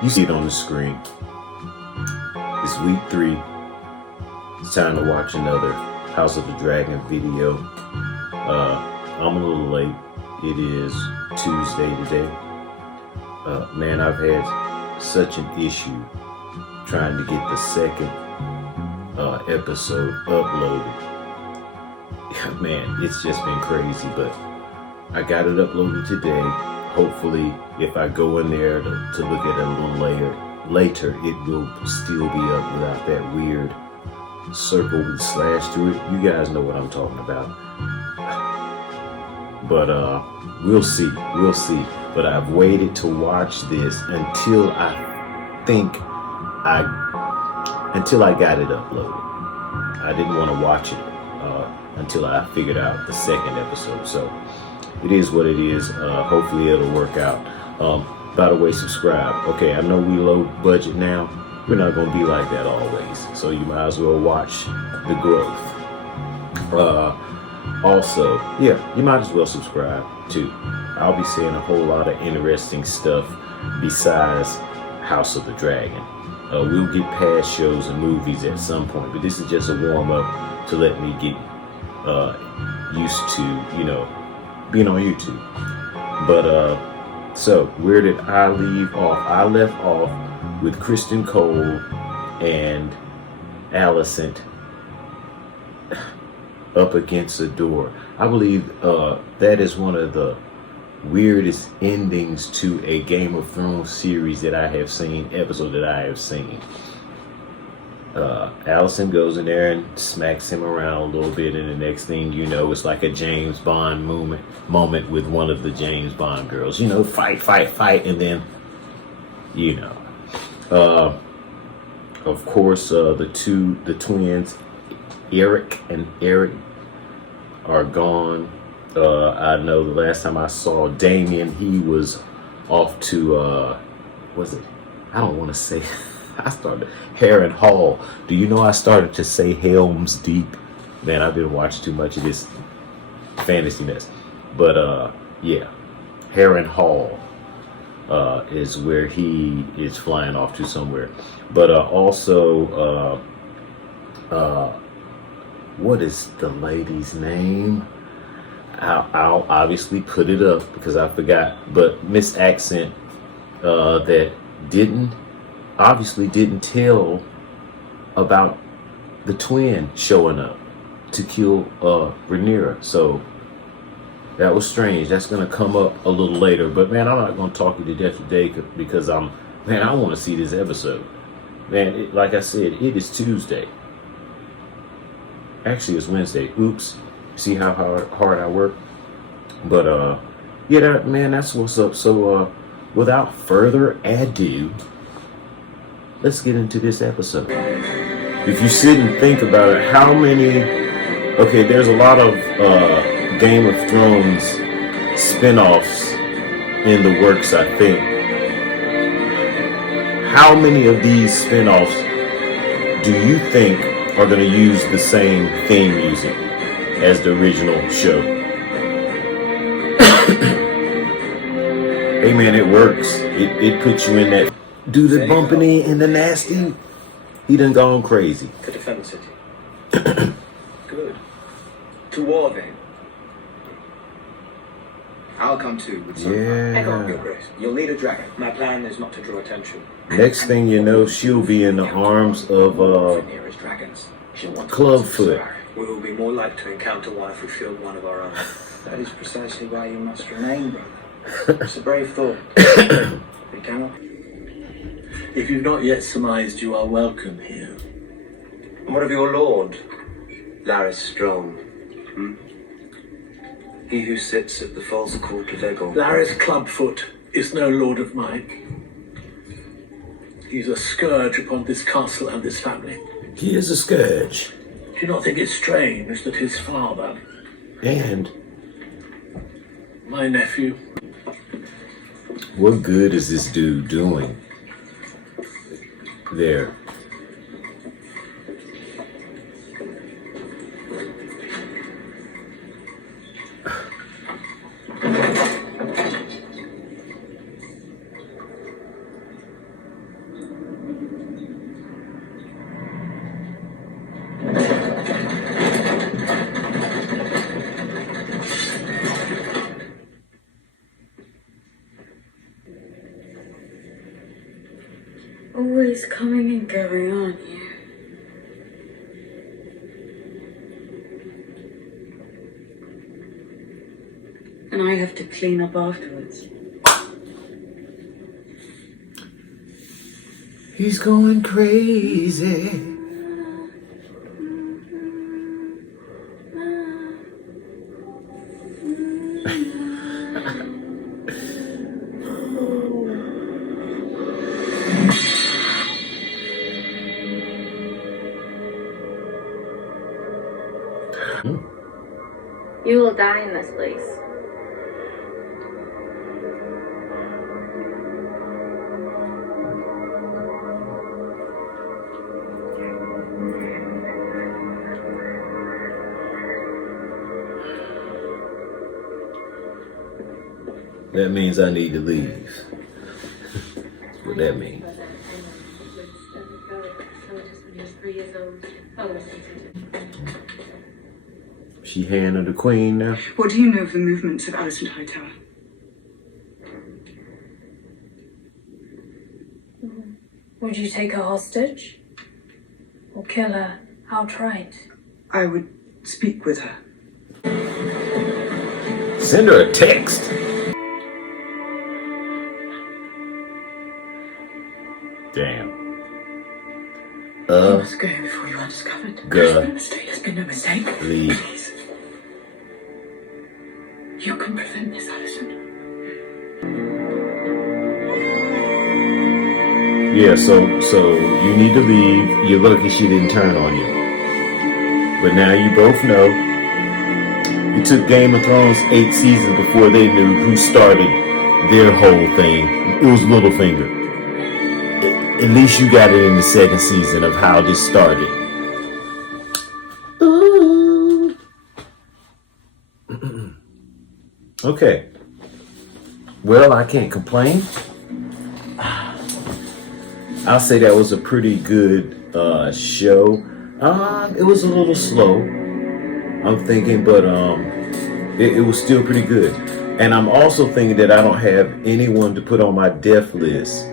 You see it on the screen. It's week 3. It's time to watch another House of the Dragon video. I'm a little late. It is Tuesday today. Man, I've had such an issue trying to get the second episode uploaded. Man, it's just been crazy, but I got it uploaded today. Hopefully, if I go in there to look at it a little later, it will still be up without that weird circle with slash through it. You guys know what I'm talking about. But we'll see. But I've waited to watch this until I got it uploaded. I didn't want to watch it until I figured out the second episode. So it is what it is. Hopefully it'll work out. By the way, subscribe. Okay, I know we low budget now. We're not going to be like that always. So you might as well watch the growth. Also, yeah, you might as well subscribe too. I'll be saying a whole lot of interesting stuff besides House of the Dragon. We'll get past shows and movies at some point, but this is just a warm up to let me get used to, being on YouTube. But so where did I leave off? I left off with Kristen Cole and Alicent up against a door. I believe that is one of the weirdest endings to a Game of Thrones series that I have seen, episode that I have seen. Alicent goes in there and smacks him around a little bit, and the next thing you know, it's like a James Bond moment with one of the James Bond girls. Fight, and then, of course, the twins, Eric and Eric, are gone. I know the last time I saw Damien, he was off to, was it? I don't want to say. I started Harren Hall. Do you know I started to say Helm's Deep? Man, I've been watching too much of this fantasy nest. But yeah, Harren Hall is where he is flying off to somewhere. But also, what is the lady's name? I'll obviously put it up because I forgot. But Miss Accent that obviously didn't tell about the twin showing up to kill Rhaenyra. So that was strange. That's going to come up a little later. But man, I'm not going to talk you to death today because I want to see this episode. Man, like I said, it is Tuesday. Actually, it's Wednesday. Oops. See how hard I work? But yeah, that's what's up. So without further ado, let's get into this episode. If you sit and think about it, there's a lot of Game of Thrones spin-offs in the works, I think. How many of these spin-offs do you think are going to use the same theme music as the original show? Hey man, it works. It puts you in that. Do the bumping and the nasty. He done gone crazy. To defend the city. Good. To war then. I'll come too with some. Yeah. Your grace. You'll need a dragon. My plan is not to draw attention. Next thing you know, she'll be in the arms of Rhaenyra's dragons. She'll want Clubfoot. We will be more likely to encounter one if we field one of our own. That is precisely why you must remain, brother. It's a brave thought. We cannot. If you've not yet surmised, you are welcome here. What of your lord, Larys Strong? He who sits at the false court of Aegon. Larys Clubfoot is no lord of mine. He's a scourge upon this castle and this family. He is a scourge. Do you not think it strange that his father and my nephew? What good is this dude doing there? always coming and going, aren't you? And I have to clean up afterwards. He's going crazy. You will die in this place. That means I need to leave. That's what that means. She hand of the queen now. What do you know of the movements of Alicent Hightower? Would you take her hostage? Or kill her outright? I would speak with her. Send her a text. Damn. You must go before you are discovered. There's been a mistake. There's been no mistake. Leave. Please. You can prevent this, Alicent. Yeah, so you need to leave. You're lucky she didn't turn on you. But now you both know. It took Game of Thrones 8 seasons before they knew who started their whole thing. It was Littlefinger. At least you got it in the second season of how this started. Ooh. Okay. Well, I can't complain. I'll say that was a pretty good show. It was a little slow, I'm thinking, but it was still pretty good. And I'm also thinking that I don't have anyone to put on my death list.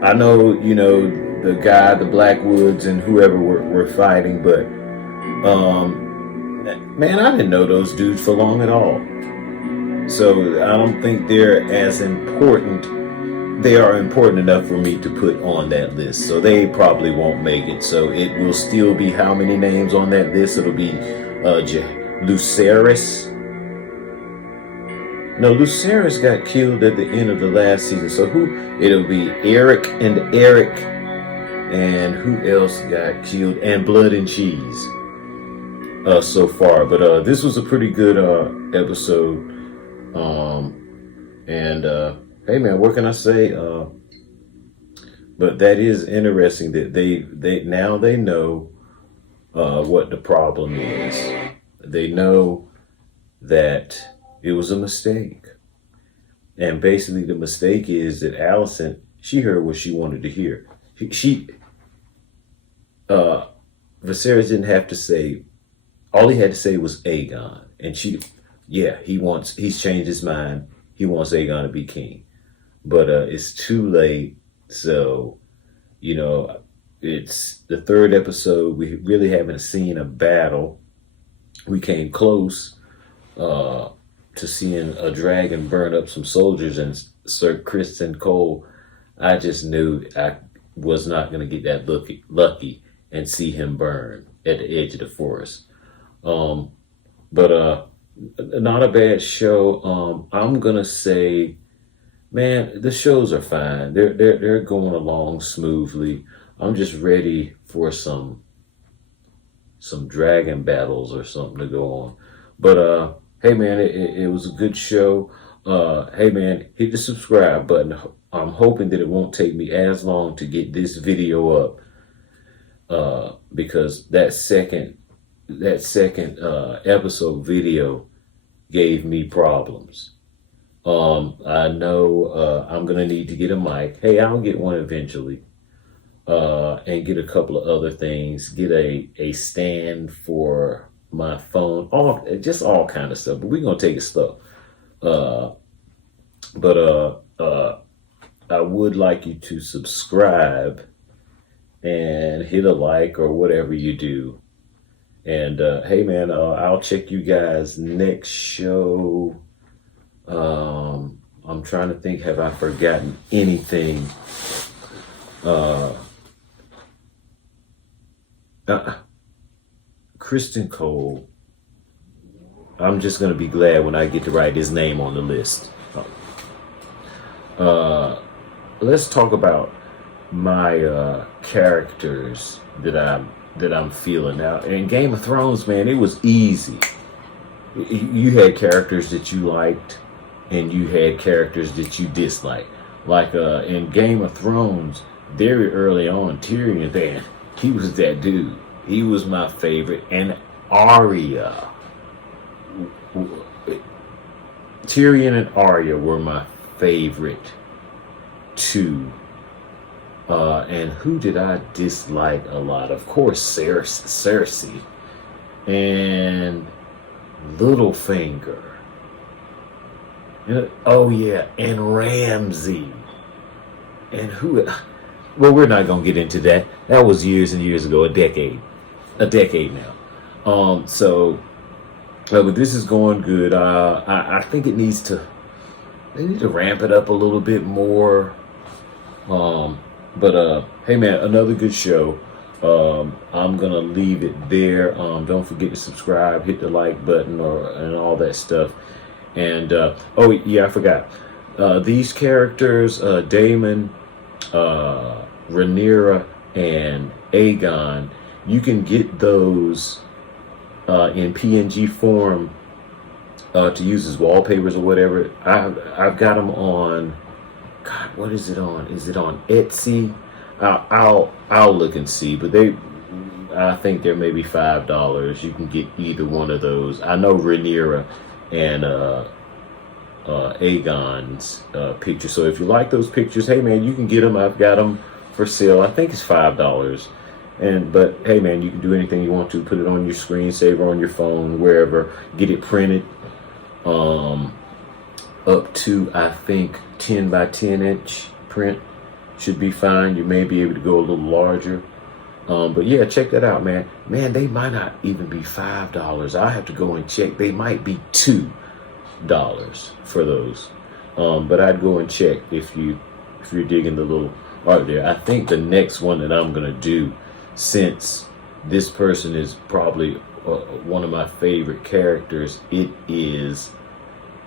I know, the guy, the Blackwoods, and whoever were fighting, but man, I didn't know those dudes for long at all. So I don't think they're as important. They are important enough for me to put on that list. So they probably won't make it. So it will still be how many names on that list? It'll be Lucerys. No, Lucerys got killed at the end of the last season. So it'll be Eric, and who else got killed? And Blood and Cheese so far. But this was a pretty good episode. Hey man, what can I say? But that is interesting that they now know what the problem is. They know that it was a mistake. And basically the mistake is that Alicent, she heard what she wanted to hear. Viserys didn't have to say, all he had to say was Aegon. And he's changed his mind. He wants Aegon to be king. But it's too late. So, it's the third episode. We really haven't seen a battle. We came close to seeing a dragon burn up some soldiers, and Sir Criston Cole, I just knew I was not going to get that lucky and see him burn at the edge of the forest. But not a bad show. I'm going to say, man, the shows are fine. They're going along smoothly. I'm just ready for some dragon battles or something to go on. But hey man, it was a good show. Hey man, hit the subscribe button. I'm hoping that it won't take me as long to get this video up, because that second episode video gave me problems. I know I'm gonna need to get a mic. Hey, I'll get one eventually. And get a couple of other things. Get a stand for my phone. All kind of stuff. But we're gonna take it slow. I would like you to subscribe and hit a like or whatever you do. And hey man, I'll check you guys next show. I'm trying to think, have I forgotten anything? Kristen Cole. I'm just gonna be glad when I get to write his name on the list. Let's talk about my characters that I'm feeling now. In Game of Thrones, man, it was easy. You had characters that you liked, and you had characters that you disliked. Like in Game of Thrones, very early on, Tyrion, man, he was that dude. He was my favorite. And Arya. Tyrion and Arya were my favorite two. And who did I dislike a lot? Of course, Cersei. And Littlefinger. Oh yeah, and Ramsay. And who? Well, we're not gonna get into that. That was years and years ago, a decade now. But this is going good. I think they need to ramp it up a little bit more. But hey man, another good show. I'm gonna leave it there. Don't forget to subscribe, hit the like button, and all that stuff. And oh yeah, I forgot. These characters, Daemon, Rhaenyra, and Aegon, you can get those in PNG form to use as wallpapers or whatever. I've got them on. God, what is it on? Is it on Etsy? I'll look and see, but I think they're maybe $5. You can get either one of those. I know Rhaenyra and Aegon's picture. So if you like those pictures, hey man, you can get them. I've got them for sale. I think it's $5. But hey man, you can do anything you want to. Put it on your screensaver, on your phone, wherever. Get it printed. Up to, I think, 10 by 10 inch print should be fine. You may be able to go a little larger. But yeah, check that out, man. Man, they might not even be $5. I'll have to go and check. They might be $2 for those. But I'd go and check if you're digging the little art there. I think the next one that I'm gonna do, since this person is probably one of my favorite characters, it is,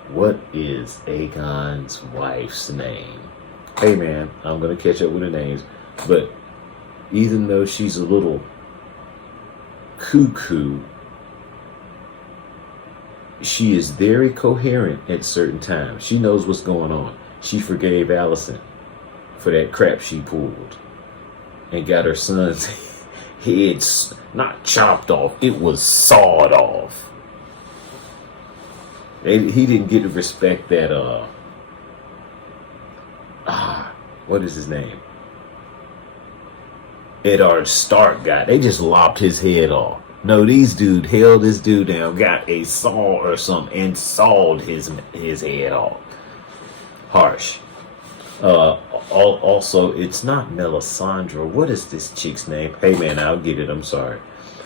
what is Aegon's wife's name? Hey man, I'm gonna catch up with the names, but even though she's a little cuckoo, she is very coherent at certain times. She knows what's going on. She forgave Allison for that crap she pulled and got her son's head not chopped off, it was sawed off. He didn't get to respect that what is his name? Eddard Stark guy. They just lopped his head off. No, these dude held this dude down, got a saw or something, and sawed his head off. Harsh. Also, it's not Melisandre. What is this chick's name? Hey man, I'll get it. I'm sorry.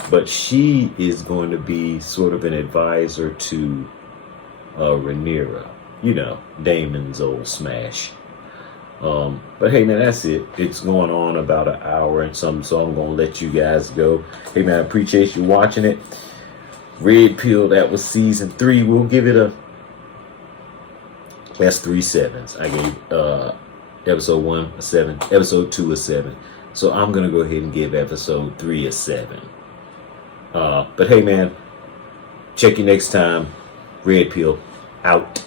But she is going to be sort of an advisor to Rhaenyra. You know, Daemon's old smash. But hey man, that's it. It's going on about an hour and something, so I'm gonna let you guys go. Hey man, I appreciate you watching it. Red Pill, that was season 3. We'll give it that's 3 sevens. I gave episode 1 a 7, episode 2 a 7. So I'm gonna go ahead and give episode 3 a 7. But hey man, check you next time. Red Pill out.